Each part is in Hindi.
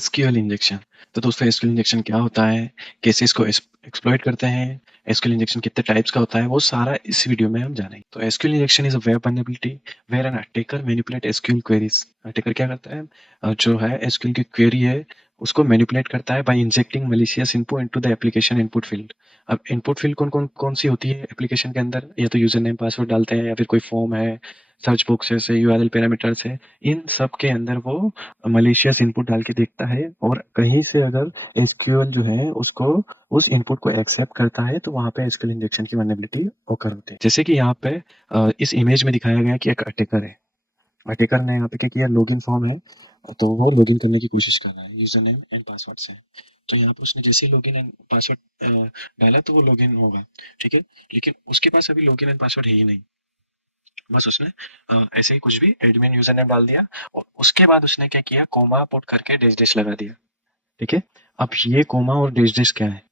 SQL injection. तो दोस्तों एसक्यूएल इंजेक्शन क्या होता है, कैसे इसको एक्सप्लॉइट करते हैं, एसक्यूएल इंजेक्शन कितने टाइप्स का होता है, वो सारा इस वीडियो में हम जानेंगे। तो SQL injection is a web vulnerability where an attacker manipulate SQL queries. Attacker क्या करता है, जो है एसक्यूएल की क्वेरी है उसको मैनिपुलेट करता है by injecting malicious input into the application input field. अब इनपुट फील्ड कौन कौन कौन सी होती है एप्लीकेशन के अंदर, या तो यूजर नेम पासवर्ड डालते हैं या फिर कोई फॉर्म है, सर्च बॉक्सेस है, यूआरएल पैरामीटर्स है, इन सब के अंदर वो मलिशियस इनपुट डाल के देखता है, और कहीं से अगर एसक्यूएल जो है उसको उस इनपुट को एक्सेप्ट करता है तो वहां पे एसक्यूएल इंजेक्शन की वल्नरेबिलिटी ओकर होती है। जैसे कि यहाँ पे इस इमेज में दिखाया गया है कि एक अटैकर है। अटैकर ने यहाँ पे क्या किया, लॉगिन फॉर्म है तो वो लॉगिन करने की कोशिश कर रहा है यूजर नेम एंड पासवर्ड से। तो यहाँ पे उसने जैसे लॉगिन एंड पासवर्ड डाला तो वो लॉगिन होगा, ठीक है। लेकिन उसके पास अभी लॉगिन एंड पासवर्ड है ही नहीं, बस उसने ऐसे ही कुछ भी एडमिन यूजर नेम डाल दिया, और उसके बाद उसने क्या किया, कोमा पुट करके डैश डैश लगा दिया, ठीक है। अब ये कोमा और डैश डैश क्या है,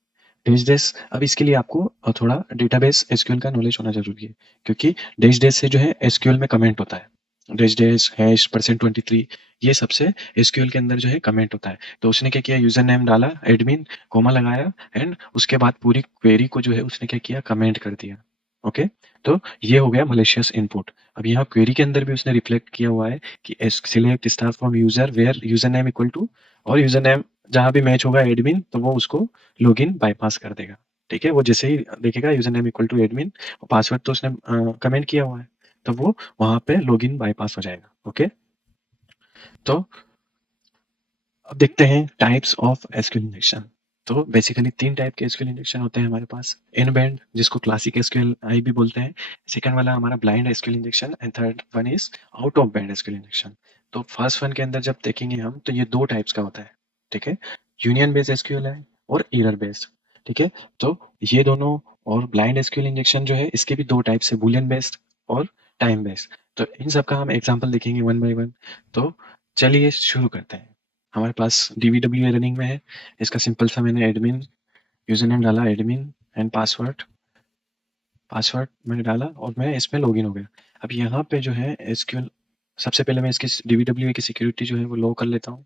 डैश डैश, अब इसके लिए आपको थोड़ा डेटाबेस एसक्यूएल का नॉलेज होना जरूरी है, क्योंकि डैश डैश से जो है एसक्यूएल में कमेंट होता है। डैश डैश हैश %23 ये सबसे एसक्यूएल के अंदर जो है कमेंट होता है। तो उसने क्या किया, यूजर नेम डाला, एडमिन कोमा लगाया, एंड उसके बाद पूरी क्वेरी को जो है उसने क्या किया, कमेंट कर दिया। ओके, तो ये हो गया मलेशियस इनपुट। अब यहाँ क्वेरी के अंदर भी उसने रिफ्लेक्ट किया हुआ है कि select star from user where user name equal to, और यूजर नेम जहां भी मैच होगा एडमिन तो वो उसको लॉगिन बाईपास कर देगा, ठीक है। वो जैसे ही देखेगा user name equal to admin, password तो उसने कमेंट किया हुआ है, तो वो वहां पे लॉगिन बाईपास हो जाएगा। ओके, तो अब देखते हैं टाइप्स ऑफ एसक्यूएल इंजेक्शन। तो बेसिकली तीन टाइप के एसक्यूएल इंजेक्शन होते हैं हमारे पास। इन बैंड, जिसको क्लासिक एसक्यूएल आई भी बोलते हैं, सेकंड वाला हमारा blind SQL injection, and third one is out of band SQL injection. तो फर्स्ट वन के अंदर जब देखेंगे हम तो ये दो टाइप्स का होता है, ठीक है। यूनियन बेस्ड एसक्यूएल है और एरर बेस्ड, ठीक है। तो ये दोनों, और ब्लाइंड एसक्यूएल इंजेक्शन जो है इसके भी दो टाइप्स है, बूलियन बेस्ड और टाइम बेस्ड। तो इन सब का हम एग्जांपल देखेंगे वन बाय वन। तो चलिए शुरू करते हैं। हमारे पास डीबीडब्ल्यू रनिंग में है। इसका सिंपल सा मैंने एडमिन यूजर नेम डाला, एडमिन एंड पासवर्ड, पासवर्ड मैंने डाला और मैं इसमें लॉगिन हो गया। अब यहाँ पे जो है एसक्यूएल, सबसे पहले मैं इसकी डीबीडब्ल्यू की सिक्योरिटी जो है वो लो कर लेता हूँ।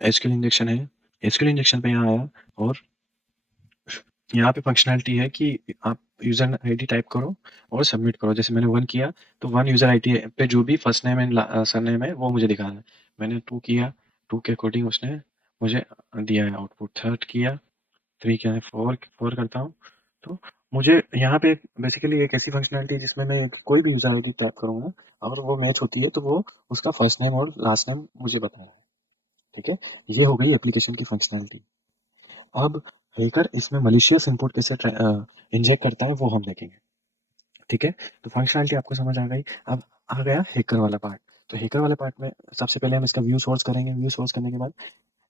एसक्यूएल इंजेक्शन है, एसक्यूएल इंजेक्शन पे यहाँ आया, और यहाँ पे फंक्शनैलिटी है कि आप यूजर आईडी टाइप करो और सबमिट करो। जैसे मैंने 1 किया तो 1 यूजर आईडी पे जो भी फर्स्ट नेम एंड सरनेम है वो मुझे दिखा रहा है। मैंने 2 किया, 2 के अकॉर्डिंग उसने मुझे दिया है आउटपुट। थर्ड किया, 3 किया है, 4 करता हूँ तो मुझे यहाँ पे बेसिकली एक ऐसी फंक्शनैलिटी है जिसमें मैं कोई भी यूजर आईडी टाइप करूंगा और वो मैच होती है तो वो उसका फर्स्ट नेम और लास्ट नेम मुझे बताएगा, ठीक है। ये हो गई एप्लीकेशन की फंक्शनैलिटी। अब हैकर इसमें मलिशियस इनपुट कैसे इंजेक्ट करता है वो हम देखेंगे, ठीक है। तो फंक्शनैलिटी आपको समझ आ गई। अब आ गया हैकर वाला पार्ट। तो हैकर वाले पार्ट में सबसे पहले हम इसका व्यू सोर्स करेंगे। व्यू सोर्स करने के बाद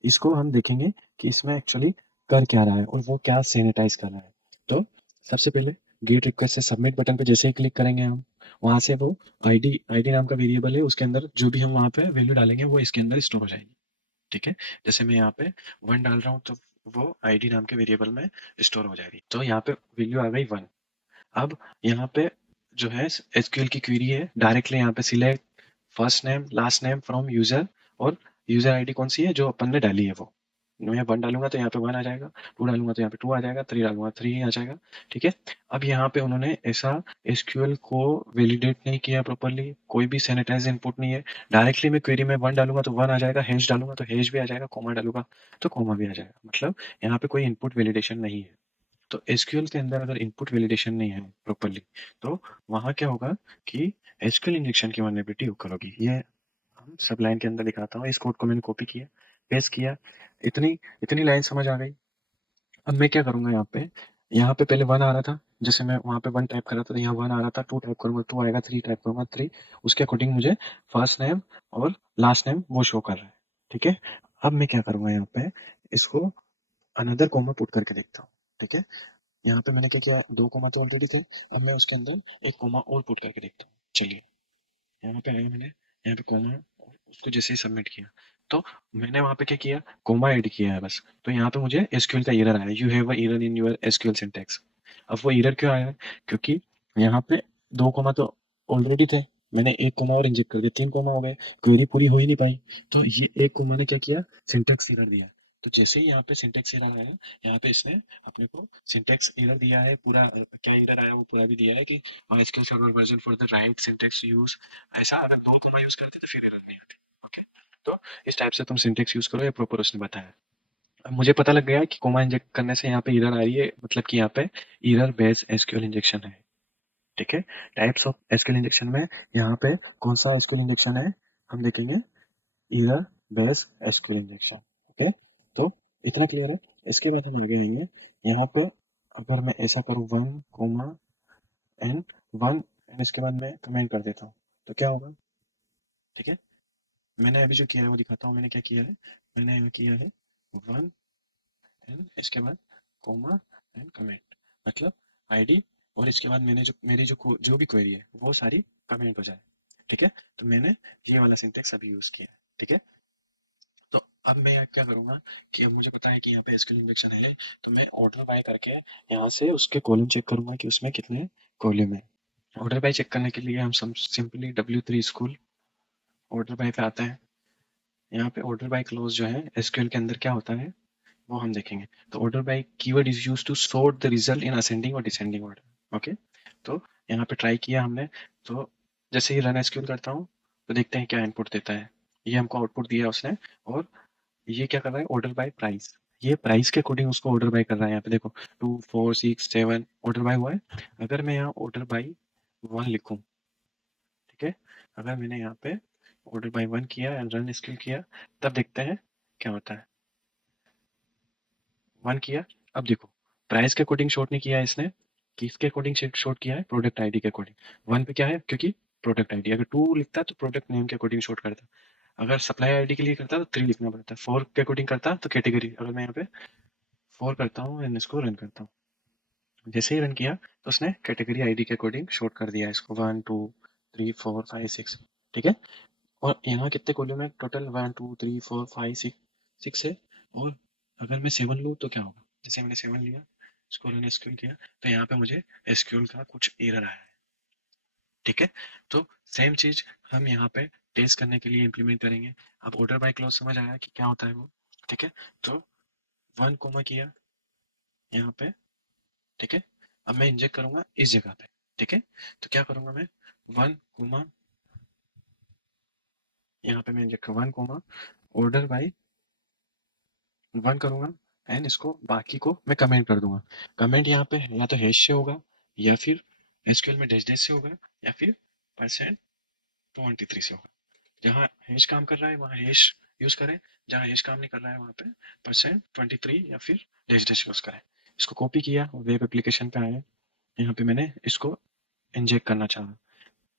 इसको हम देखेंगे कि इसमें एक्चुअली कर क्या रहा है और वो क्या सैनिटाइज कर रहा है। तो सबसे पहले गेट रिक्वेस्ट से सबमिट बटन पे जैसे ही क्लिक करेंगे हम, वहां से वो आईडी आईडी नाम का वेरिएबल है, उसके अंदर जो भी हम वहां पे वैल्यू डालेंगे वो इसके अंदर स्टोर हो जाएगी, ठीक है। जैसे मैं यहाँ पे 1 डाल रहा हूँ तो वो आईडी नाम के वेरिएबल में स्टोर हो जाएगी। तो यहाँ पे वैल्यू आ गई 1। अब यहाँ पे जो है एसक्यूएल की क्वेरी है, डायरेक्टली यहाँ पे select first name last name from user, और यूजर आईडी कौन सी है जो अपन ने डाली है वो। मैं 1 डालूंगा तो यहाँ पे 1 आ जाएगा, 2 डालूंगा तो यहाँ पे 2 आ जाएगा, 3 डालूंगा 3 आ जाएगा, ठीक है। अब यहाँ पे उन्होंने ऐसा एसक्यूएल को वैलिडेट नहीं किया प्रॉपरली, कोई भी सैनिटाइज इनपुट नहीं है। डायरेक्टली मैं क्वेरी में 1 डालूंगा तो 1 आ जाएगा, हैश डालूंगा तो हैश भी आ जाएगा, कोमा डालूंगा तो कोमा भी आ जाएगा, मतलब यहाँ पे कोई इनपुट वैलिडेशन नहीं है। तो एसक्यूएल के अंदर अगर इनपुट वैलिडेशन नहीं है प्रॉपरली तो वहां क्या होगा कि एसक्यूएल इंजेक्शन की वल्नरेबिलिटी ओकर होगी। ये हम सब लाइन के अंदर दिखाता हूँ। इस कोड को मैंने कॉपी किया, पेस्ट किया, इतनी इतनी लाइन समझ आ गई। अब मैं क्या करूंगा, यहाँ पे पहले 1 आ रहा था, जैसे मैं वहां पे 1 टाइप कर रहा था तो यहाँ 1 आ रहा था, 2 टाइप करूंगा 2 आएगा, 3 टाइप करूंगा 3, उसके अकॉर्डिंग मुझे फर्स्ट नेम और लास्ट नेम वो शो कर रहा है, ठीक है। अब मैं क्या करूंगा, यहाँ पे इसको अनदर कोमा पुट करके देखता हूँ, ठीक है। यहाँ पे मैंने क्या किया, 2 कोमा तो ऑलरेडी थे, अब मैं उसके अंदर एक कोमा और पुट करके देखता हूँ। चलिए, यहाँ पे आया मैंने, यहाँ पे कोमा, और उसको जैसे ही सबमिट किया तो मैंने वहाँ पे क्या किया, कोमा ऐड किया है बस। तो यहाँ पे मुझे एसक्यूएल का एरर आया, you have a error in your SQL syntax. अब वो एरर क्यों आया, क्योंकि यहाँ पे 2 कोमा तो ऑलरेडी थे, मैंने एक कोमा और इंजेक्ट कर दिया, 3 कोमा हो गए, क्वेरी पूरी हो ही नहीं पाई। तो ये एक कोमा ने क्या किया, सिंटैक्स एरर दिया। तो जैसे ही यहाँ पे सिंटैक्स एरर आया, यहाँ पे इसने अपने को सिंटैक्स एरर दिया है पूरा, क्या एरर आया वो पूरा भी दिया है कि MySQL server version for the right syntax use. ऐसा अगर 2 कोमा यूज करते तो फिर एरर नहीं आती। ओके, तो इस टाइप से तुम सिंटैक्स यूज करो, या प्रॉपर उसने बताया। अब मुझे पता लग गया कि कोमा इंजेक्ट करने से यहाँ पे एरर आ रही है, मतलब कि यहाँ पे एरर बेस्ड एसक्यूएल इंजेक्शन है। ठीक है, टाइप्स ऑफ एसक्यूएल इंजेक्शन में यहाँ पे कौन सा एसक्यूएल इंजेक्शन है हम देखेंगे, error based SQL injection. Okay, तो इतना क्लियर है। इसके बाद हम आगे आएंगे। यहाँ पे अगर मैं ऐसा करूँ 1 एंड इसके बाद मैं कमेंट कर देता हूँ, तो क्या होगा। ठीक है, मैंने अभी जो किया है वो दिखाता हूँ। मैंने क्या किया है, मैंने यहाँ किया है 1 एंड इसके बाद कोमा एंड कमेंट, मतलब आईडी, और इसके बाद मैंने जो मेरी जो भी क्वेरी है वो सारी कमेंट हो जाए। ठीक है, तो मैंने ये वाला सिंटेक्स अभी यूज किया है। ठीक है, तो अब मैं यहाँ क्या करूँगा कि अब मुझे पता है कि यहाँ पे एसक्यूएल इंजेक्शन है, तो मैं ऑर्डर बाय करके यहाँ से उसके कॉलम चेक करूंगा कि उसमें कितने कॉलम है। ऑर्डर बाय चेक करने के लिए हम simply W3 school order by पे आते हैं। यहाँ पे ऑर्डर बाय क्लोज जो है एसक्यूएल के अंदर क्या होता है वो हम देखेंगे। तो order by keyword is used to sort the result in ascending और डिसेंडिंग ऑर्डर। ओके, तो यहाँ पे ट्राई किया हमने। तो जैसे ही रन एसक्यूएल करता हूँ तो देखते हैं क्या इनपुट देता है। ये हमको आउटपुट दिया उसने, और ये क्या कर रहा है, ऑर्डर बाय प्राइस। ये प्राइस के अकॉर्डिंग उसको ऑर्डर बाय कर रहा है। यहाँ पे देखो 2 4 6 7 ऑर्डर बाय हुआ है। अगर मैं यहाँ ऑर्डर बाय 1 लिखूँ, ठीक है, अगर मैंने यहाँ पे ऑर्डर बाय 1 किया एंड रन एसक्यूएल किया, तब देखते हैं क्या होता है। 1 किया, अब देखो प्राइस के अकॉर्डिंग शॉर्ट नहीं किया है इसने, किसके अकॉर्डिंग शॉर्ट किया है, प्रोडक्ट आईडी के अकॉर्डिंग। 1 पे क्या है, क्योंकि प्रोडक्ट आईडी। अगर 2 लिखता है तो प्रोडक्ट नेम के अकॉर्डिंग शॉर्ट करता। अगर सप्लाई आईडी के लिए करता तो 3 लिखना पड़ता। 4 के अकॉर्डिंग करता तो कैटेगरी। अगर मैं यहाँ पे 4 करता हूँ एंड इसको रन करता हूँ, जैसे ही रन किया तो उसने कैटेगरी आईडी के अकॉर्डिंग शॉर्ट कर दिया इसको 1 2 3 4 5 6। ठीक है, और यहाँ कितने कॉलम है टोटल, 1 2 3 4 5 6, 6 है। और अगर मैं 7 लूँ तो क्या होगा, जैसे मैंने 7 लिया, इसको रन एसक्यूएल किया, तो यहाँ पे मुझे एसक्यूएल का कुछ एरर आया है। ठीक है, तो सेम चीज हम यहाँ पे टेस्ट करने के लिए इम्प्लीमेंट करेंगे। अब ऑर्डर बाय क्लॉज समझ आया कि क्या होता है वो। ठीक है, तो 1 कोमा किया यहाँ पे। ठीक है, अब मैं इंजेक्ट करूंगा इस जगह पे। ठीक है, तो क्या करूंगा मैं, 1 कोमा, यहाँ पे मैं इंजेक्ट 1 कोमा ऑर्डर बाय 1 करूंगा एंड इसको बाकी को मैं कमेंट कर दूंगा। कमेंट यहाँ पे या तो हैश से होगा, या फिर एसक्यूएल में डैश डैश से होगा, या फिर %23 से होगा। जहाँ हैश काम कर रहा है वहाँ हैश यूज करें, जहाँ हैश काम नहीं कर रहा है वहाँ पे %23 या फिर डैश डैश यूज करें। इसको कॉपी किया, वेब एप्लीकेशन पे आया, यहाँ पे मैंने इसको इंजेक्ट करना चाहा।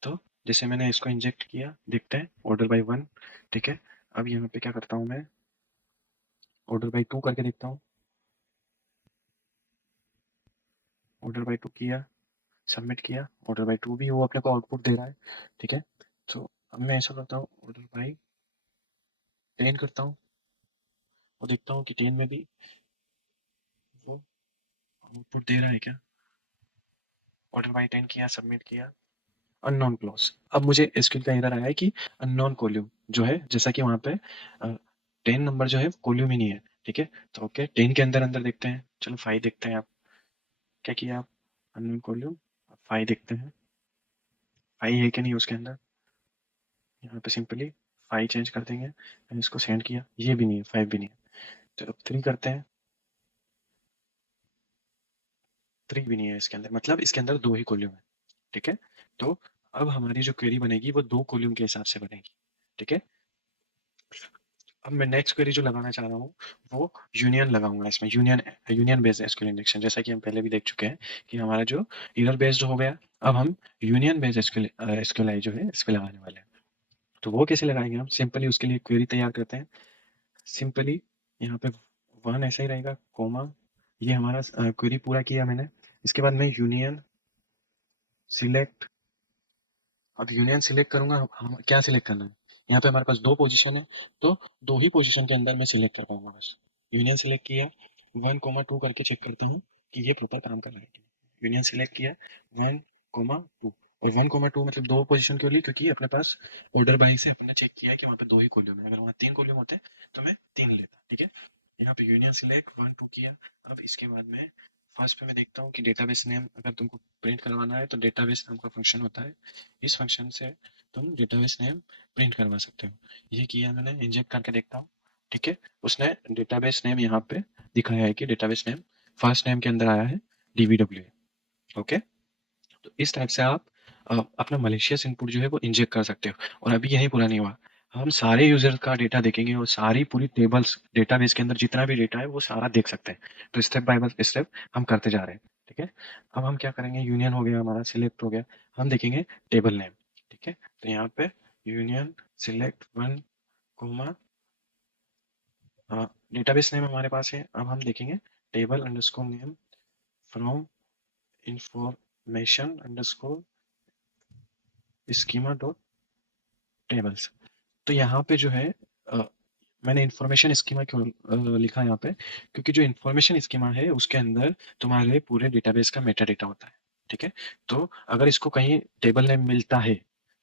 तो जैसे मैंने इसको इंजेक्ट किया, देखते हैं ऑर्डर बाय 1। ठीक है, अब यहाँ पे क्या करता हूँ मैं, ऑर्डर बाय 2 करके देखता हूँ। ऑर्डर बाय 2 किया, सबमिट किया, ऑर्डर बाय 2 भी वो अपने को आउटपुट दे रहा है। ठीक है, तो अब मैं ऐसा करता हूँ, ऑर्डर बाय 10 करता हूँ, और देखता हूँ कि 10 में भी वो आउटपुट दे रहा है क्या। ऑर्डर बाय 10 किया, सबमिट किया, अननोन क्लॉज। अब मुझे एसक्यूएल का एरर आया है कि अननोन कॉलम जो है, जैसा कि वहाँ पे 10 नंबर जो है कॉलम ही नहीं है। ठीक है, तो ओके 10 के अंदर अंदर देखते हैं, चलो 5 देखते हैं। आप क्या किया, आप अननोन कॉलम 5 देखते हैं, 5 है कि नहीं उसके अंदर। यहाँ पे सिंपली 5 चेंज कर देंगे। मैंने इसको सेंड किया, ये भी नहीं है, 5 भी नहीं है। तो अब 3 करते हैं, 3 भी नहीं है इसके अंदर, मतलब इसके अंदर 2 ही कॉलम है। ठीक है, तो अब हमारी जो क्वेरी बनेगी वो 2 कॉलम के हिसाब से बनेगी। ठीक है, अब मैं नेक्स्ट क्वेरी जो लगाना चाह रहा हूँ वो यूनियन लगाऊंगा इसमें, union union based SQL injection. जैसा कि हम पहले भी देख चुके हैं कि हमारा जो एरर बेस्ड हो गया, अब हम यूनियन बेस्ड एसक्यूएल जो है इस पे लगाने वाले हैं। तो वो कैसे लगाएंगे हम, सिंपली उसके लिए क्वेरी तैयार करते हैं। सिंपली यहाँ पे 1 ऐसा ही रहेगा, कोमा, ये हमारा क्वेरी पूरा किया मैंने। इसके बाद मैं यूनियन सिलेक्ट, अब यूनियन सिलेक्ट करूंगा, हम क्या सिलेक्ट करना है, यहाँ पे हमारे पास 2 पोजीशन है, तो 2 ही पोजीशन के अंदर मैं सिलेक्ट कर पाऊंगा बस। यूनियन सिलेक्ट किया, 1 2 करके चेक करता हूँ कि ये प्रॉपर काम कर रहा है कि नहीं। यूनियन सिलेक्ट किया 1 2, और 1,2 मतलब 2 पोजीशन क्यों ली, क्योंकि अपने पास ऑर्डर बाई से अपने चेक किया है कि वहाँ पे 2 ही कॉलम है, अगर वहाँ 3 कॉलम होते तो मैं 3 लेता, ठीक है। यहाँ पे यूनियन सिलेक्ट 1 2 किया। अब इसके बाद में फर्स्ट पे मैं देखता हूँ कि डेटाबेस नेम अगर तुमको प्रिंट करवाना है तो डेटाबेस नाम का फंक्शन होता है, इस फंक्शन से तुम डेटाबेस नेम प्रिंट करवा सकते हो। ये किया मैंने, इंजेक्ट करके देखता हूँ, ठीक है। उसने डेटाबेस नेम यहाँ पे दिखाया है कि डेटाबेस नेम फर्स्ट नेम के अंदर आया है DBW, ओके। तो इस टाइप से आप अपना मलेशियस इनपुट जो है वो इंजेक्ट कर सकते हो। और अभी यही पूरा नहीं हुआ, हम सारे यूजर का डेटा देखेंगे और सारी पूरी टेबल्स डेटाबेस के अंदर जितना भी डेटा है वो सारा देख सकते हैं। तो स्टेप बाय स्टेप हम करते जा रहे हैं, ठीक है। अब हम क्या करेंगे, यूनियन हो गया हमारा, सिलेक्ट हो गया, हम देखेंगे टेबल नेम, ठीक है। तो यहाँ पे union select 1 comma database name हमारे पास है। अब हम देखेंगे table underscore name from information underscore schema dot tables. तो यहाँ पे जो है अ, मैंने इंफॉर्मेशन स्कीमा क्यों लिखा है यहाँ पे, क्योंकि जो इंफॉर्मेशन स्कीमा है उसके अंदर तुम्हारे पूरे डेटाबेस का मेटा डेटा होता है, ठीक है। तो अगर इसको कहीं टेबल नेम मिलता है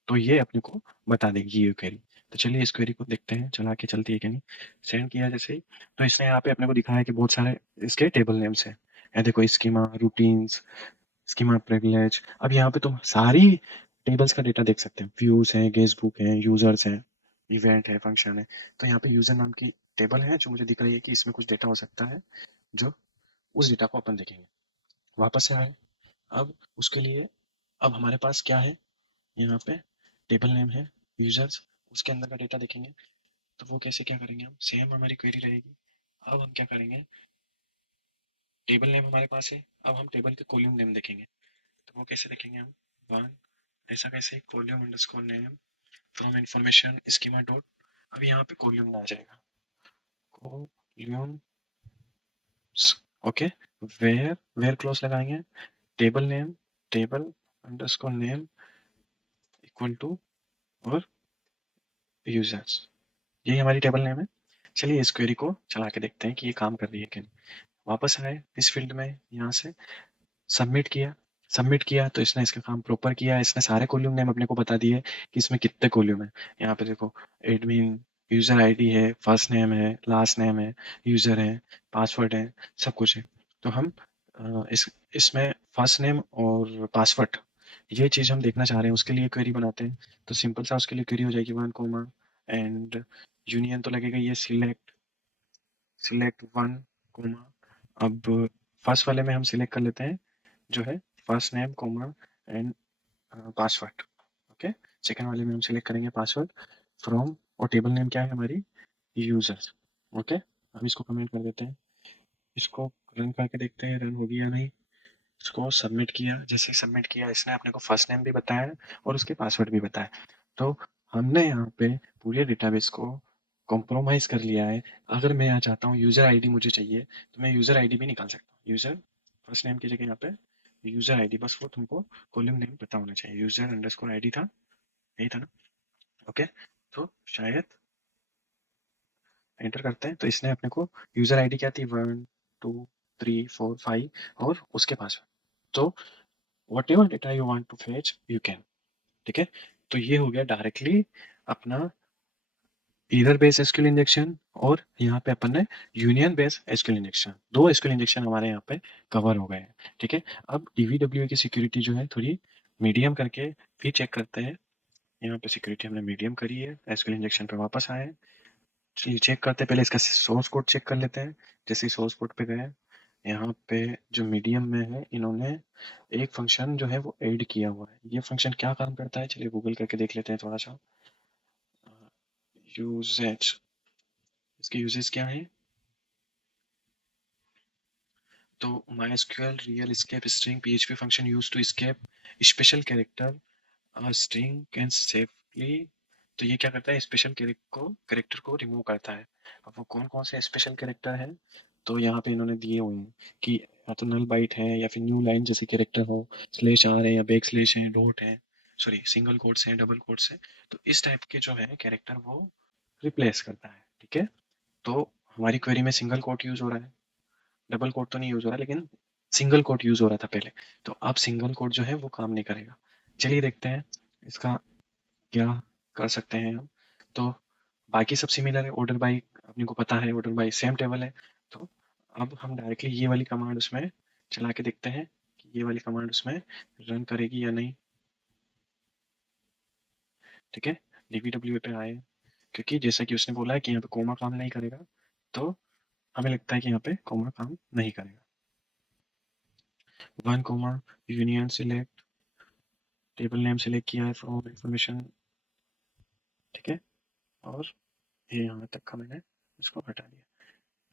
तो ये अपने को बता देगी ये क्वेरी। तो चलिए इस क्वेरी को देखते हैं चला के, चलती है कि नहीं। सेंड किया जैसे ही, तो इसने यहाँ पे अपने को दिखाया कि बहुत सारे इसके टेबल नेम्स हैं। ये देखो स्कीमा रूटीन्स, स्कीमा प्रिविलेज। अब यहाँ पे तुम सारी टेबल्स का डेटा देख सकते हो, व्यूज है, गेस्ट बुक है, यूजर्स है, इवेंट है, फंक्शन है। तो यहाँ पे यूजर नाम की टेबल है जो मुझे दिख रही है कि इसमें कुछ डेटा हो सकता है, जो उस डेटा को अपन देखेंगे। वापस से आए, अब उसके लिए अब हमारे पास क्या है, यहाँ पे टेबल नेम है, यूजर्स, उसके अंदर का डेटा देखेंगे। तो वो कैसे क्या करेंगे, हम सेम हमारी क्वेरी रहेगी। अब हम क्या करेंगे, टेबल नेम हमारे पास है, अब हम टेबल के कॉलम नेम देखेंगे। तो वो कैसे देखेंगे हम, वन ऐसा कैसे, column underscore name from information schema dot, अब यहाँ पे कॉलम आ जाएगा, column, okay. Where where clause लगाएंगे, table name, table underscore name equal to और यूजर्स, यही हमारी टेबल नेम है। चलिए इस क्वेरी को चला के देखते हैं कि ये काम कर रही है कि नहीं। वापस आए इस फील्ड में, यहाँ से सबमिट किया, सबमिट किया तो इसने इसका काम प्रॉपर किया, इसने सारे कॉलम नेम अपने को बता दिए कि इसमें कितने कॉलम है। यहाँ पे देखो एडमिन, यूजर आईडी है, फर्स्ट नेम है, लास्ट नेम है, यूजर है, पासवर्ड है, सब कुछ है। तो हम इसमें फर्स्ट नेम और पासवर्ड, ये चीज हम देखना चाह रहे हैं, उसके लिए क्वेरी बनाते हैं। तो सिंपल सा उसके लिए क्वेरी हो जाएगी 1 कोमा एंड यूनियन, तो लगेगा ये सिलेक्ट, सिलेक्ट 1 कोमा। अब फर्स्ट वाले में हम सिलेक्ट कर लेते हैं जो है first name comma and password, okay. Second वाले में हम सिलेक्ट करेंगे पासवर्ड फ्रॉम, और टेबल नेम क्या है हमारी, यूजर्स, ओके। हम इसको कमेंट कर देते हैं, इसको रन करके देखते हैं रन होगी या नहीं। इसको सबमिट किया, जैसे सबमिट किया इसने अपने को फर्स्ट नेम भी बताया और उसके पासवर्ड भी बताया। तो हमने यहाँ पे पूरे डेटाबेस को कॉम्प्रोमाइज कर लिया है। अगर मैं यहाँ चाहता हूँ यूजर आईडी मुझे चाहिए तो मैं यूजर आईडी भी निकाल सकता हूँ, यूजर फर्स्ट नेम की जगह यहाँ पे यूजर आईडी, बस वो तुमको कॉलम नेम पता होना चाहिए, यूजर अंडरस्कोर आईडी था, यही था ना, ओके। तो शायद एंटर करते हैं तो इसने अपने को यूजर आईडी क्या थी, 1 2 3 4 5 और उसके पासवर्ड। तो whatever data you want to fetch you can, ठीक है। तो ये हो गया डायरेक्टली अपना ईरर बेस एसक्यूएल इंजेक्शन, और यहाँ पे अपन ने यूनियन बेस एसक्यूएल इंजेक्शन, दो एसक्यूएल इंजेक्शन हमारे यहाँ पे कवर हो गए हैं, ठीक है। अब डीवीडब्ल्यू की सिक्योरिटी जो है थोड़ी मीडियम करके फिर चेक करते हैं। यहाँ पे सिक्योरिटी हमने मीडियम करी है, एसक्यूएल इंजेक्शन पे वापस आए। चलिए चेक करते हैं, पहले इसका सोर्स कोड चेक कर लेते हैं। जैसे ही सोर्स कोड पे गए, यहाँ पे जो मीडियम में है इन्होंने एक फंक्शन जो है वो ऐड किया हुआ है। ये फंक्शन क्या काम करता है, चलिए गूगल करके देख लेते हैं थोड़ा सा। यूजेज, इसके यूजेस क्या है, तो MySQL real escape string PHP function used to escape special character string can safely। तो ये क्या करता है, स्पेशल कैरेक्टर को रिमूव करता है। अब वो कौन कौन से स्पेशल कैरेक्टर है, तो यहाँ पे इन्होंने दिए हुए हैं कि या तो नल बाइट है या फिर न्यू लाइन जैसे कैरेक्टर हो, स्लेश आर है या बैक स्लेश है, डॉट है, सॉरी सिंगल कोट्स है, डबल कोट्स है। तो इस टाइप के जो है कैरेक्टर वो रिप्लेस करता है, ठीक है। तो हमारी क्वेरी में सिंगल कोट यूज हो रहा है, डबल कोट तो नहीं यूज हो रहा, लेकिन सिंगल कोट यूज हो रहा था पहले। तो अब सिंगल कोट जो है वो काम नहीं करेगा। चलिए देखते हैं इसका क्या कर सकते हैं हम। तो बाकी सब सिमिलर है, ऑर्डर बाई अपने को पता है, ऑर्डर बाई सेम टेबल है। तो अब हम डायरेक्टली ये वाली कमांड उसमें चला के देखते हैं कि ये वाली कमांड उसमें रन करेगी या नहीं। ठीक है, dbwa पे आए, क्योंकि जैसा कि उसने बोला है कि यहाँ पे कोमा काम नहीं करेगा, तो हमें लगता है कि यहाँ पे कोमा काम नहीं करेगा। One comma union select, table name select किया है फ्रॉम इंफॉर्मेशन। ठीक है, और ये यहाँ तक का मैंने इसको हटा दिया,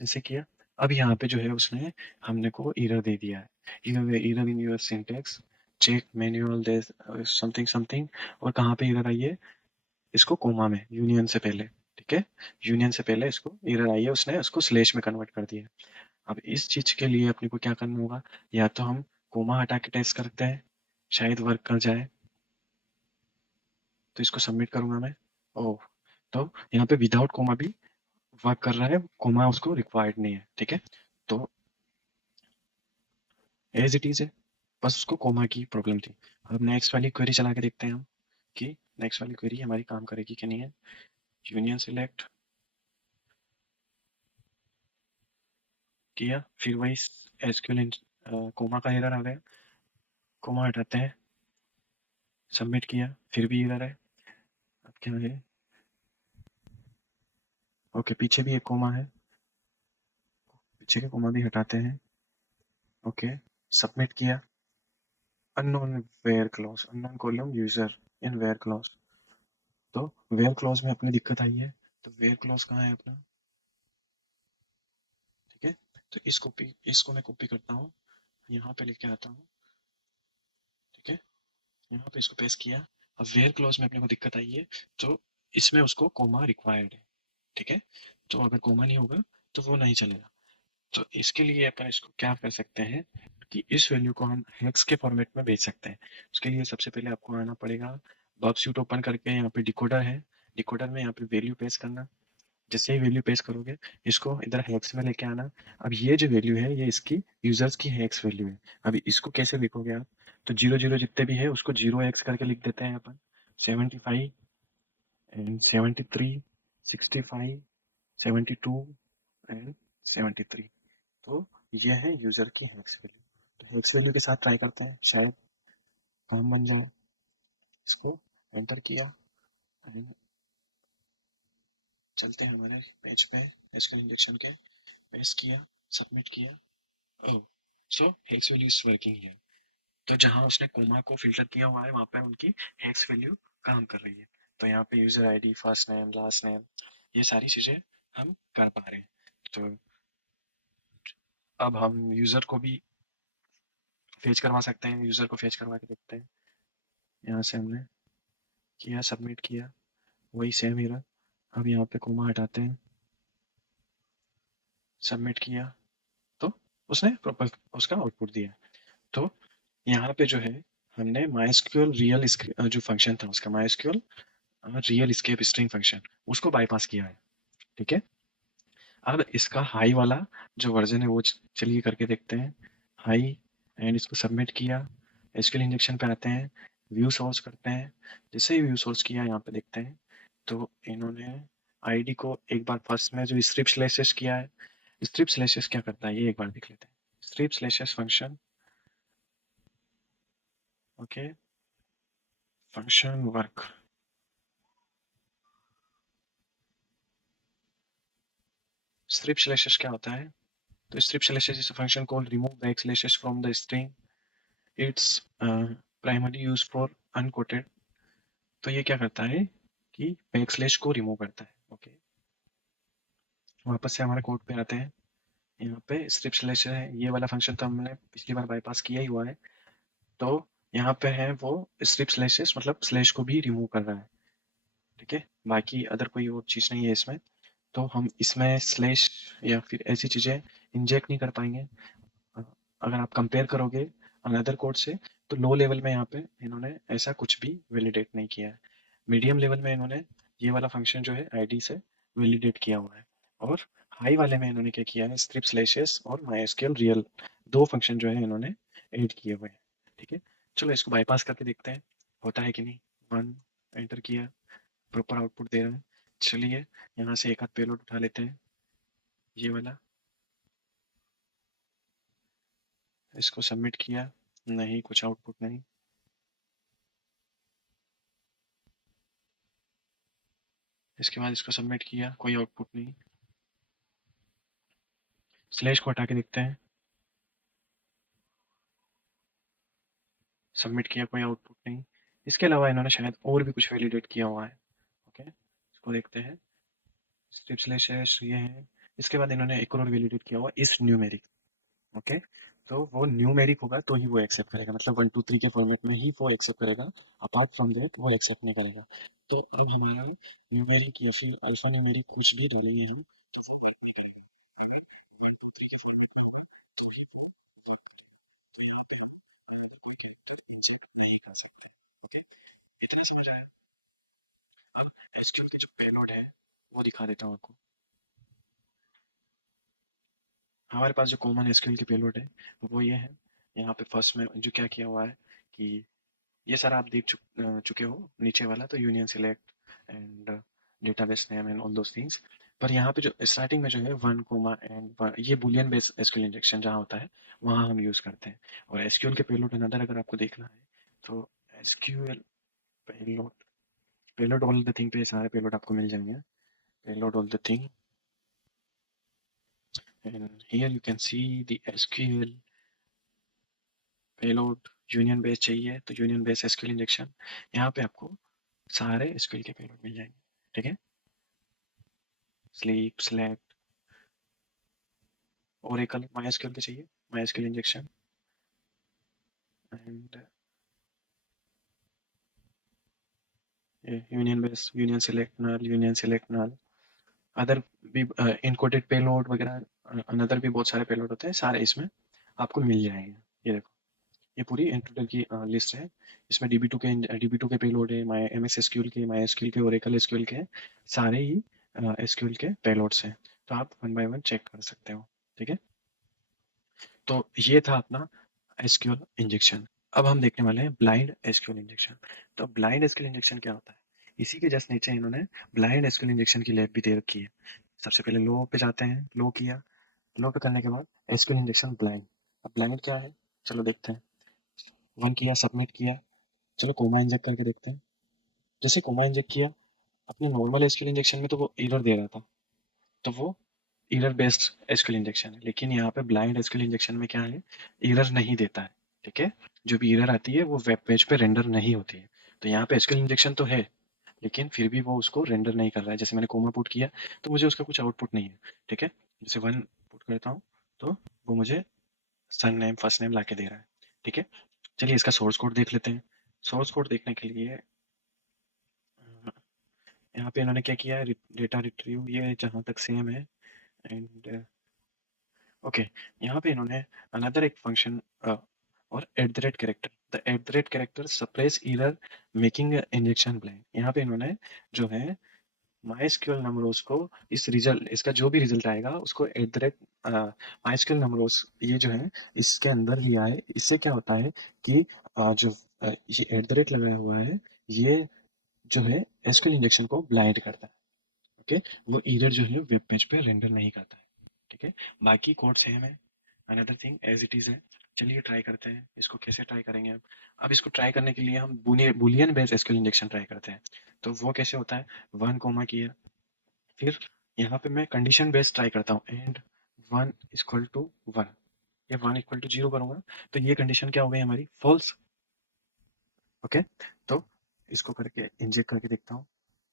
जैसे किया। अब यहाँ पे जो है उसने हमने को एरर दे दिया है, error in your syntax, check manual this something something. और कहाँ पे एरर आई है, इसको कोमा में, यूनियन से पहले। ठीक है, यूनियन से पहले इसको एरर आई है, उसने उसको स्लैश में कन्वर्ट कर दिया। अब इस चीज के लिए अपने को क्या करना होगा, या तो हम कोमा हटा के टेस्ट करते हैं, शायद वर्क कर जाए। तो इसको सबमिट करूंगा मैं। ओह, तो यहाँ पे विदाउट कोमा भी वर्क कर रहा है, कोमा उसको रिक्वायर्ड नहीं है। ठीक है, तो एज इट इज है, बस उसको कोमा की प्रॉब्लम थी। अब नेक्स्ट वाली क्वेरी चला के देखते हैं हम कि नेक्स्ट वाली क्वेरी हमारी काम करेगी कि नहीं है। यूनियन सिलेक्ट किया, फिर वही एसक्यूएल कोमा का एरर आ गया, कोमा हटाते हैं, सबमिट किया, फिर भी एरर है। अब क्या है, ओके पीछे भी एक कोमा है, पीछे के कोमा भी हटाते हैं। ओके, सबमिट किया, unknown where clause, unknown column user in where clause. तो वेयर क्लॉज में अपनी दिक्कत आई है, तो वेयर क्लॉज कहाँ है अपना। ठीक है, तो इसको मैं कॉपी करता हूँ, यहाँ पे लेके आता हूँ। ठीक है, यहाँ पे इसको पेस्ट किया। अब वेयर क्लॉज में अपने को दिक्कत आई है, तो इसमें उसको कोमा रिक्वायर्ड है। ठीक है, तो अगर कोमा नहीं होगा तो वो नहीं चलेगा। तो इसके लिए अपन इसको क्या कर सकते हैं कि इस वैल्यू को हम हेक्स के फॉर्मेट में भेज सकते हैं। उसके लिए सबसे पहले आपको आना पड़ेगा, बग सूट ओपन करके, यहाँ पे डिकोडर है, डिकोडर में यहाँ पे वैल्यू पेस्ट करना। जैसे ही वैल्यू पेस्ट करोगे, इसको इधर हेक्स में लेके आना। अब ये जो वैल्यू है ये इसकी यूजर्स की हेक्स वैल्यू है। अभी इसको कैसे लिखोगे आप, तो जीरो जीरो जितने भी है उसको जीरो एक्स करके लिख देते हैं अपन। 75 एंड 73, 65, 72 एंड 73। तो ये है यूजर की हेक्स वैल्यू। तो हेक्स वैल्यू के साथ ट्राई करते हैं, शायद काम बन जाए। इसको एंटर किया एंड चलते हैं हमारे पेज पे, एसक्यूएल इंजेक्शन के, पेस्ट किया, सबमिट किया। Oh, so hex value is working here. तो जहां उसने कोमा को फिल्टर किया हुआ है वहां पे उनकी हेक्स वैल्यू काम कर रही है। तो यहाँ पे user ID, first name, last name, ये सारी चीजें हम कर पा रहे हैं। तो अब हम यूजर को भी फेच करवा सकते हैं, यूजर को फेच करवा के देखते हैं। यहाँ से हमने किया, सबमिट किया, वही सेम एरर। अब यहाँ पे कोमा हटाते हैं, सबमिट किया, तो उसने प्रॉपर उसका आउटपुट दिया। तो यहाँ पे जो है हमने MySQL रियल जो फंक्शन था उसका, MySQL real escape string function, उसको बाईपास किया है। ठीक है, अब इसका हाई वाला जो वर्जन है वो चलिए करके देखते हैं। हाई, एंड इसको सबमिट किया, एसक्यूएल इंजेक्शन पे आते हैं, व्यू सोर्स करते हैं। जैसे ही व्यू सोर्स किया यहाँ पे देखते हैं, तो इन्होंने आईडी को एक बार फर्स्ट में जो स्ट्रिप स्लैशेस किया है, स्ट्रिप स्लैशेस क्या करता है ये एक बार देख लेते हैं। Strip slashes function, okay, function work. Strip slashes क्या होता है, तो strip slashes is a function called remove back slashes from the string, its primary use for unquoted. तो ये क्या करता है कि बैक स्लैश को रिमूव करता है। ओके, वापस से हमारे कोड पे आते हैं। यहाँ पे स्ट्रिप स्लैश है, ये वाला फंक्शन तो हमने पिछली बार बाईपास किया ही हुआ है। तो यहाँ पे है वो स्ट्रिप स्लैशेस, मतलब स्लैश को भी रिमूव कर रहा है। ठीक है, बाकी अदर कोई और चीज़ नहीं है इसमें। तो हम इसमें स्लैश या फिर ऐसी चीज़ें इंजेक्ट नहीं कर पाएंगे। अगर आप कंपेयर करोगे अनदर कोड से, तो लो लेवल में यहाँ पे इन्होंने ऐसा कुछ भी वैलिडेट नहीं किया है। मीडियम लेवल में इन्होंने ये वाला फंक्शन जो है आईडी से वैलिडेट किया हुआ है। और हाई वाले में इन्होंने क्या किया है, स्क्रिप्ट स्लैशेस और माइस्क्ल रियल, दो फंक्शन जो है इन्होंने ऐड किए हुए हैं। ठीक है, चलो इसको बाईपास करके देखते हैं। होता है कि नहीं। 1 एंटर किया, प्रॉपर आउटपुट दे रहा है। चलिए यहाँ से एक आध पेलोड उठा लेते हैं, ये वाला। इसको सबमिट किया, नहीं कुछ आउटपुट नहीं। इसके बाद इसको सबमिट किया, कोई आउटपुट नहीं। स्लैश को हटा के देखते हैं, सबमिट किया, कोई आउटपुट नहीं। इसके अलावा इन्होंने शायद और भी कुछ वैलिडेट किया हुआ है। ओके, इसको देखते हैं। स्ट्रिप स्लैश हैश ये है। इसके बाद इन्होंने एक और वैलिडेट किया हुआ इस न्यूमेरिक। ओके, तो वो न्यूमेरिक होगा तो ही वो एक्सेप्ट करेगा, मतलब 1 2 3 के फॉर्मेट में ही वो एक्सेप्ट करेगा। अपार्ट फ्रॉम दैट वो एक्सेप्ट नहीं करेगा। तो अब हमारा न्यूमेरिक या फिर अल्फा न्यूमेरिक कुछ भी डालिए हम, तो वो वर्क नहीं करेगा। अगर 1 2 3 के फॉर्मेट में होगा तो ही वो वर्क करेगा। तो यहाँ पे हम अगर कोई कैरेक्टर इंजेक्ट नहीं कर सकते। ओके, इतनी समझ आया। अब एसक्यूएल के जो पेलोड है वो दिखा देता हूँ आपको। हमारे पास जो कॉमन एसक्यूएल के पेलोड है वो ये है। यहाँ पे फर्स्ट में जो क्या किया हुआ है कि ये सारा आप देख चुके हो नीचे वाला, तो union select and database name and all those things. पर यहाँ पे जो स्टार्टिंग में जो है 1 कोमा एंड ये बुलियन बेस्ड एसक्यूएल इंजेक्शन जहाँ होता है वहाँ हम यूज करते हैं। और एसक्यूएल के पेलोड अनदर अगर आपको देखना है तो SQL payload, payload all the thing पे सारे पेलोड आपको मिल जाएंगे। Payload all the thing, and here you can see the SQL payload. Union base चाहिए तो यूनियन बेस एसक्यूएल इंजेक्शन, यहाँ पे आपको सारे एसक्यूएल के पेलोड मिल जाएंगे। ठीक है, स्लीप सेलेक्ट ओरेकल माइस्क्यूएल के चाहिए, MySQL injection and union base, union select null, other भी इनकोडेड पेलोड वगैरह, अनदर भी बहुत सारे पेलोड होते हैं, सारे इसमें आपको मिल जाएंगे। ये देखो, ये पूरी इंट्रोडर की लिस्ट है। इसमें DB2 के पेलोड है, माई MS SQL के, माई SQL के, ओरेकल SQL के, सारे ही SQL के पेलोड्स हैं। तो आप 1 बाय 1 चेक कर सकते हो। ठीक है, तो ये था अपना SQL इंजेक्शन। अब हम देखने वाले हैं ब्लाइंड SQL इंजेक्शन। तो ब्लाइंड SQL इंजेक्शन क्या होता है, इसी के जस्ट नीचे इन्होंने ब्लाइंड SQL इंजेक्शन की लैब भी दे रखी है। सबसे पहले लो पे जाते हैं, लो किया, लो पे करने के बाद SQL इंजेक्शन ब्लाइंड। अब ब्लाइंड क्या है, चलो देखते हैं। 1 किया, सबमिट किया, चलो कोमा इंजेक्ट करके देखते हैं। जैसे कोमा इंजेक्ट किया, अपने नॉर्मल एसक्यूएल इंजेक्शन में तो वो एरर दे रहा था, तो वो एरर बेस्ड एसक्यूएल इंजेक्शन है। लेकिन यहाँ पे ब्लाइंड एसक्यूएल इंजेक्शन में क्या है, एरर नहीं देता है। ठीक है, जो भी एरर आती है वो वेब पेज पे रेंडर नहीं होती है। तो यहाँ पे एसक्यूएल इंजेक्शन तो है, लेकिन फिर भी वो उसको रेंडर नहीं कर रहा है। जैसे मैंने कोमा पुट किया तो मुझे उसका कुछ आउटपुट नहीं है। ठीक है, जैसे 1 पुट करता हूँ तो वो मुझे सन नेम फर्स्ट नेम ला के दे रहा है। ठीक है, चलिए इसका सोर्स कोड देख लेते हैं। सोर्स कोड देखने के लिए यहाँ पे इन्होंने क्या किया है, डेटा रिट्रीव ये जहाँ तक सेम है। एंड ओके, यहाँ पे इन्होंने अनदर एक फंक्शन और eight the rate character, the eight the rate character suppress error making injection blank. यहाँ पे इन्होंने जो है माइस्क्यूएल नंबरों को, इस रिजल्ट, इसका जो भी रिजल्ट आएगा उसको एट द रेट माइस्क्यूएल नंबरों ये जो है इसके अंदर लिया है। इससे क्या होता है कि जो ये एट द रेट लगाया हुआ है ये जो है एसक्यूएल इंजेक्शन को ब्लाइंड करता है। ओके, वो एरर जो है वेब पेज पे रेंडर नहीं करता है। ठीक है, बाकी कोड सेम है, another thing as it is है। चलिए ट्राई करते हैं इसको, कैसे ट्राई करेंगे। अब इसको ट्राई करने के लिए हम Boolean based SQL injection try करते हैं। तो वो कैसे होता है, 1 कोमा किया, फिर यहाँ पे मैं कंडीशन बेस्ड ट्राई करता हूँ, एंड 1 इक्वल टू 1 या 1 इक्वल टू 0 करूंगा, तो ये कंडीशन क्या हो गई हमारी, फॉल्स। ओके, तो इसको करके इंजेक्ट करके देखता हूँ,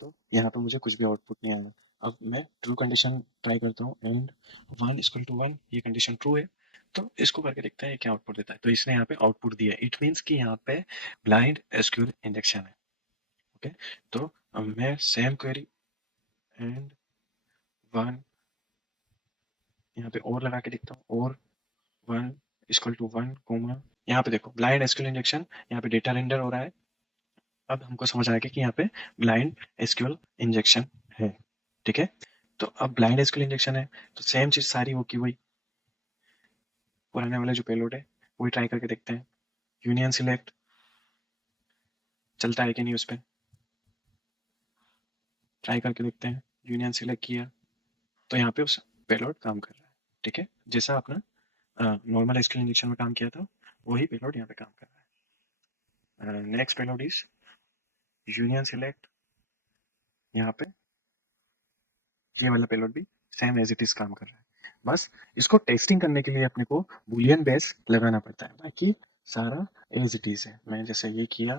तो यहाँ पे मुझे कुछ भी आउटपुट नहीं आया। अब मैं ट्रू कंडीशन ट्राई करता हूँ, एंड 1 इक्वल टू 1, ये कंडीशन ट्रू है। तो इसको करके देखते हैं ये क्या आउटपुट देता है। तो इसने यहाँ पे आउटपुट दिया है, इट मीन्स कि यहाँ पे ब्लाइंड एसक्यूएल इंजेक्शन है। ओके, तो अब मैं सेम क्वेरी एंड 1 यहाँ पे और लगा के देखता हूँ, और 1 इक्वल टू 1 कोमा, यहाँ पे देखो ब्लाइंड एसक्यूएल इंजेक्शन, यहाँ पे डेटा रेंडर हो रहा है। अब हमको समझ आ गया कि यहाँ पे ब्लाइंड एसक्यूएल इंजेक्शन है। ठीक है, तो अब ब्लाइंड एसक्यूएल इंजेक्शन है तो सेम चीज सारी वो की वही पुराने वाला जो पेलोड है वही ट्राई करके देखते हैं। यूनियन सिलेक्ट, चलता है कि नहीं उस पर, ट्राई करके देखते हैं। यूनियन सिलेक्ट किया तो यहाँ पे उस पेलोड काम कर रहा है। ठीक है, जैसा अपना नॉर्मल एसक्यूएल इंजेक्शन में काम किया था वही पेलोड यहाँ पे काम कर रहा है। Next payload is union select. यहाँ पे ये वाला पेलोड भी सेम एज इट इज काम कर रहा है। बस इसको टेस्टिंग करने के लिए अपने को बुलियन बेस लगाना पड़ता है, बाकी सारा एज इट इज है। मैंने जैसे ये किया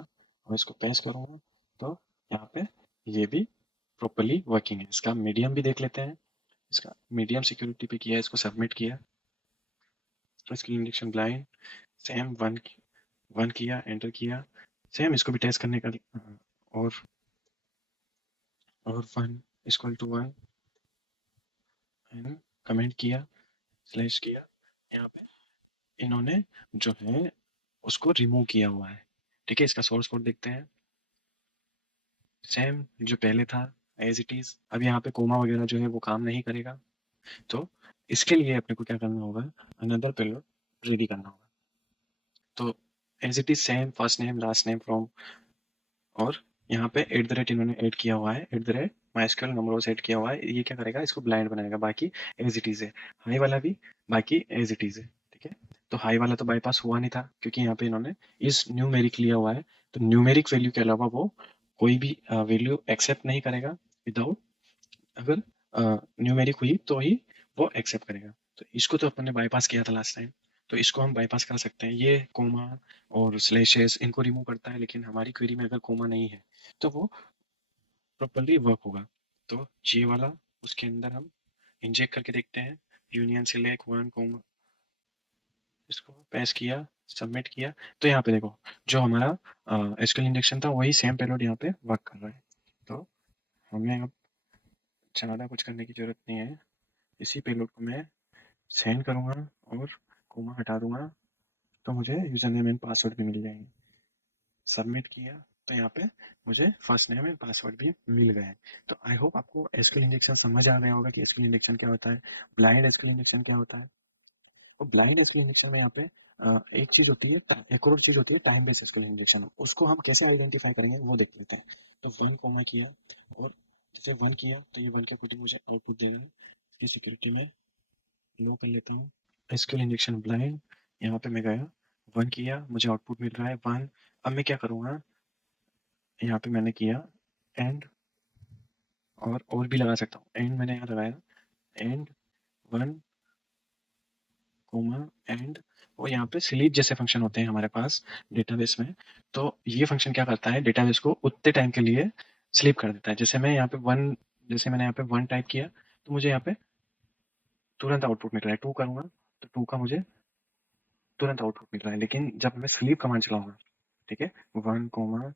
और इसको पेस्ट करूँगा तो यहाँ पे ये भी प्रॉपरली वर्किंग है। इसका मीडियम भी देख लेते हैं। इसका मीडियम सिक्योरिटी पे किया, इसको सबमिट किया, इसकी इंजेक्शन ब्लाइंड सेम वन किया, एंटर किया, सेम इसको भी टेस्ट करने का। और one equal to one and comment किया, स्लैश किया। यहाँ पे इन्होंने जो है उसको रिमूव किया हुआ है। ठीक है, इसका सोर्स कोड देखते हैं। सेम जो पहले था एज इट इज। अब यहाँ पे कोमा वगैरह जो है वो काम नहीं करेगा, तो इसके लिए अपने को क्या करना होगा, अनदर पेलोड रेडी करना होगा। तो as it is same first name last name from, और यहाँ पे एट द रेट इन्होंने ऐड किया हुआ है, at the rate MySQL number set किया हुआ है। ये क्या करेगा, इसको ब्लाइंड बनाएगा, बाकी एज इट इज है। हाई वाला भी बाकी एज इट इज है। ठीक है, तो हाई वाला तो बाईपास हुआ नहीं था क्योंकि यहाँ पे इन्होंने इस न्यूमेरिक लिया हुआ है, तो न्यूमेरिक वैल्यू के अलावा वो कोई भी वैल्यू एक्सेप्ट नहीं करेगा विदाउट, अगर न्यूमेरिक हुई तो ही वो एक्सेप्ट करेगा। तो इसको तो अपन ने बाईपास किया था लास्ट टाइम, तो इसको हम बाईपास कर सकते हैं। ये कोमा और स्लेशेस इनको रिमूव करता है, लेकिन हमारी क्वेरी में अगर कोमा नहीं है तो वो प्रॉपरली वर्क होगा। तो ये वाला उसके अंदर हम इंजेक्ट करके देखते हैं। यूनियन सिलेक्ट वन कोमा, इसको पेस्ट किया, सबमिट किया, तो यहाँ पे देखो जो हमारा एसक्यूएल इंजेक्शन था वही सेम पेलोड यहाँ पे वर्क कर रहा है। तो हमें अब ज़्यादा कुछ करने की जरूरत नहीं है। इसी पेलोड को मैं सेंड करूँगा और कोमा हटा दूंगा, तो मुझे यूज़र नेम एंड पासवर्ड भी मिल जाएंगे। सबमिट किया तो यहाँ पे मुझे फर्स्ट नेम एंड पासवर्ड भी मिल गए। तो आई होप आपको एसक्यूएल इंजेक्शन समझ आ गया होगा कि एसक्यूएल इंजेक्शन क्या होता है, ब्लाइंड एसक्यूएल इंजेक्शन क्या होता है। और ब्लाइंड एसक्यूएल इंजेक्शन में यहाँ पे एक चीज़ होती है, एक और चीज़ होती है टाइम बेस्ड एसक्यूएल इंजेक्शन। उसको हम कैसे आइडेंटिफाई करेंगे वो देख लेते हैं। तो वन कोमा किया और जैसे वन किया तो ये वन के अकॉर्डिंग मुझे आउटपुट देना है। इसकी सिक्योरिटी में लो कर लेता हूँ। एसक्यूएल इंजेक्शन ब्लाइंड, यहाँ पे मैं गया, वन किया, मुझे आउटपुट मिल रहा है वन। अब मैं क्या करूँगा, यहाँ पे मैंने किया एंड, और भी लगा सकता हूँ। एंड मैंने यहाँ लगाया, एंड वन कोमा एंड, और यहाँ पे स्लीप जैसे फंक्शन होते हैं हमारे पास डेटाबेस में। तो ये फंक्शन क्या करता है, डेटाबेस को उतने टाइम के लिए स्लीप कर देता है। जैसे मैं यहाँ पे वन, जैसे मैंने यहाँ पे वन टाइप किया तो मुझे यहाँ पे तुरंत आउटपुट मिल रहा है। टू करूँगा तो टू का मुझे तुरंत आउटपुट मिल रहा है। लेकिन जब मैं स्लीप कमांड चलाऊंगा, ठीक है, वन कोमा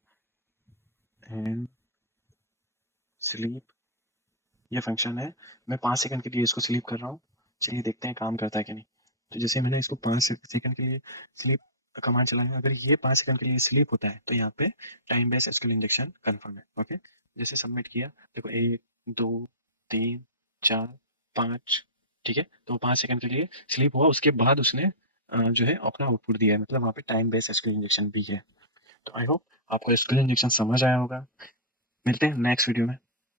एंड स्लीप, ये फंक्शन है, मैं 5 सेकंड के लिए इसको स्लीप कर रहा हूँ। चलिए देखते हैं काम करता है कि नहीं। तो जैसे मैंने इसको 5 सेकंड के लिए स्लीप कमांड चलाया, अगर ये 5 सेकंड के लिए स्लीप होता है तो यहाँ पे time based SQL injection confirm है। ओके, जैसे सबमिट किया, देखो एक दो तीन चार पाँच, ठीक है, तो 5 सेकंड के लिए स्लीप हुआ, उसके बाद उसने जो है अपना आउटपुट दिया है, मतलब वहाँ पे टाइम बेस्ड एसक्यूएल इंजेक्शन भी है। तो आई होप आपको एसक्यूएल इंजेक्शन समझ आया होगा। मिलते हैं नेक्स्ट वीडियो में।